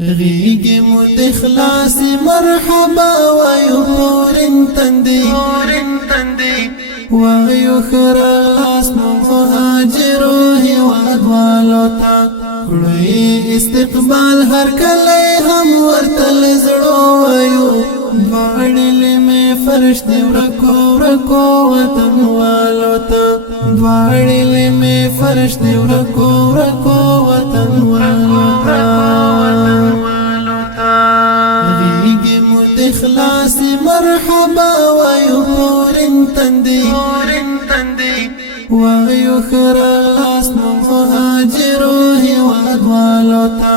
غیگی مو دخلاص مرحبا وایو پورن تندی وایو خراس مهاجرو هیواد والو تا کړی استقبال هر کله هم ورتل زړو وایو دواړلې مې فرشتي ورکو وطن والو تا دواړلې مې فرشتي ورکو وطن والو تا اخلاص مرحبا وایو پورن تندی وایو خراس مهاجرو هیواد والو تا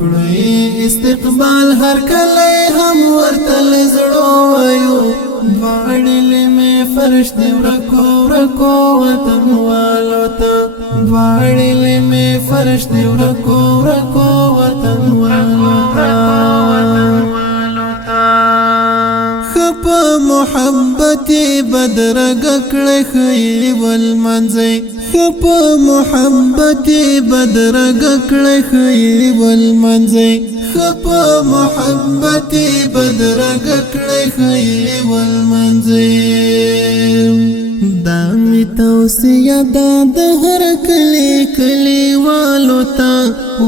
کړی استقبال هر کله هم ورتل زړو وایو دواړلې مې فرشتي ورکو وطن والو تا دواړلې مې فرشتي ورکو وطن والو تا محبتي بدرګ کړه خي ول منځي خپ محبتي بدرګ کړه خي ول منځي خپ محبتي بدرګ کړه خي ول منځي دامي توصيه د هر کلی والو تا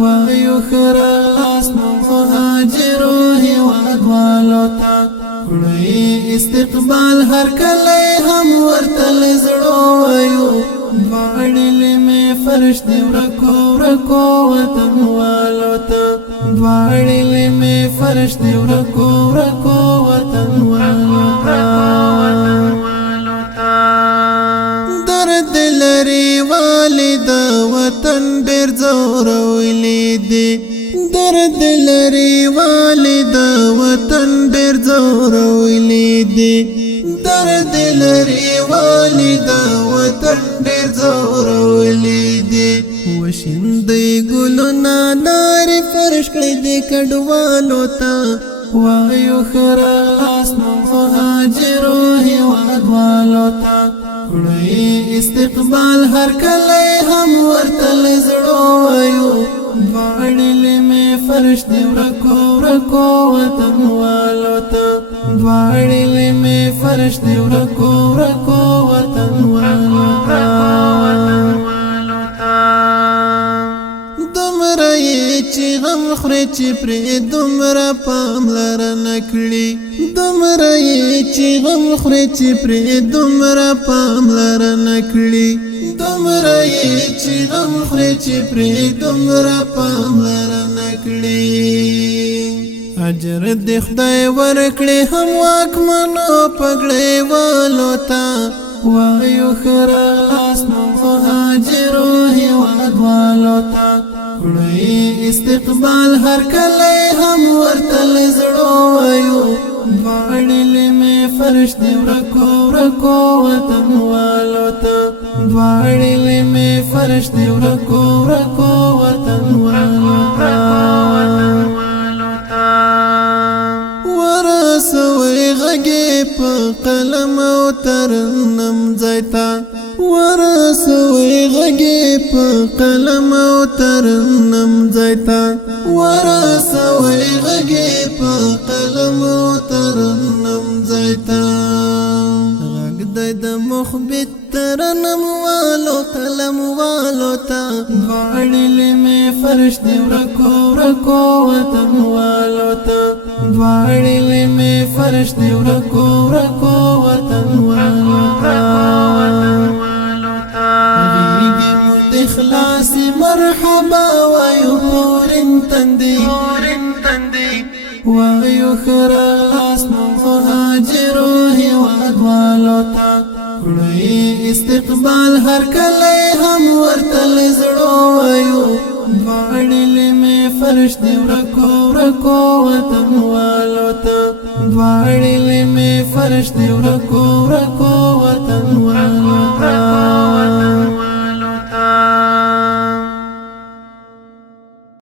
وایو خراس مهاجرو هیواد والو تا کړی استقبال هر کله هم ورتل زړو وایو دواړلې مې فرشتي ورکو وطن والو تا دواړلې مې فرشتي ورکو وطن والو تا درد لري والد وطن ډېر زورولې دي درد لري والد وطن ډېر زورولې دي درد لري والد وطن ډېر زورولې دي وشندې ګلونه نار فرش کړې دي کډوالو ته وایو خراس مهاجرو هیواد والو ته کړی استقبال هر کله هم ورتل زړو وایو دواړلې مې فرشتي ورکو وطن والو ته دواړلې مې فرشتي ورکو وطن والو ته دومره یې چې غم خورې چې پرې دومره پاملرنه کړي دومره یې چې غم خورې چې پرې دومره پاملرنه کړي دومره یې چې غم خورې چې پرې دومره پاملرنه کړي اجر دې خدای ورکړي هم واکمنو پګړې والو ته وایو خراس مهاجرو هیواد والو ته کړی استقبال هر کله هم ورتل زړو وایو دواړلې مې فرشتي ورکو وطن والو ته دواړلې مې فرشتي ورکو وطن والو ته ورسوي غږې په قلم او ترنم ځایتا ورسوي غږې په قلم او ترنم ځایتا ورسوي غږې په قلم او ترنم ځایتا غږ د مخبت ترنم والو قلم والو تا دواړلې مې فرشتي ورکو وطن والو تا دواړلې مې فرشتي ورکو وطن والو تا اخلاص مرحبا وایو پورن تندی وایو خراس مهاجرو هیواد والو تا کړی استقبال هر کله هم ورتل زړو وایو دواړلې مې فرشتي ورکو وطن والو تا دواړلې مې فرشتي ورکو وطن والو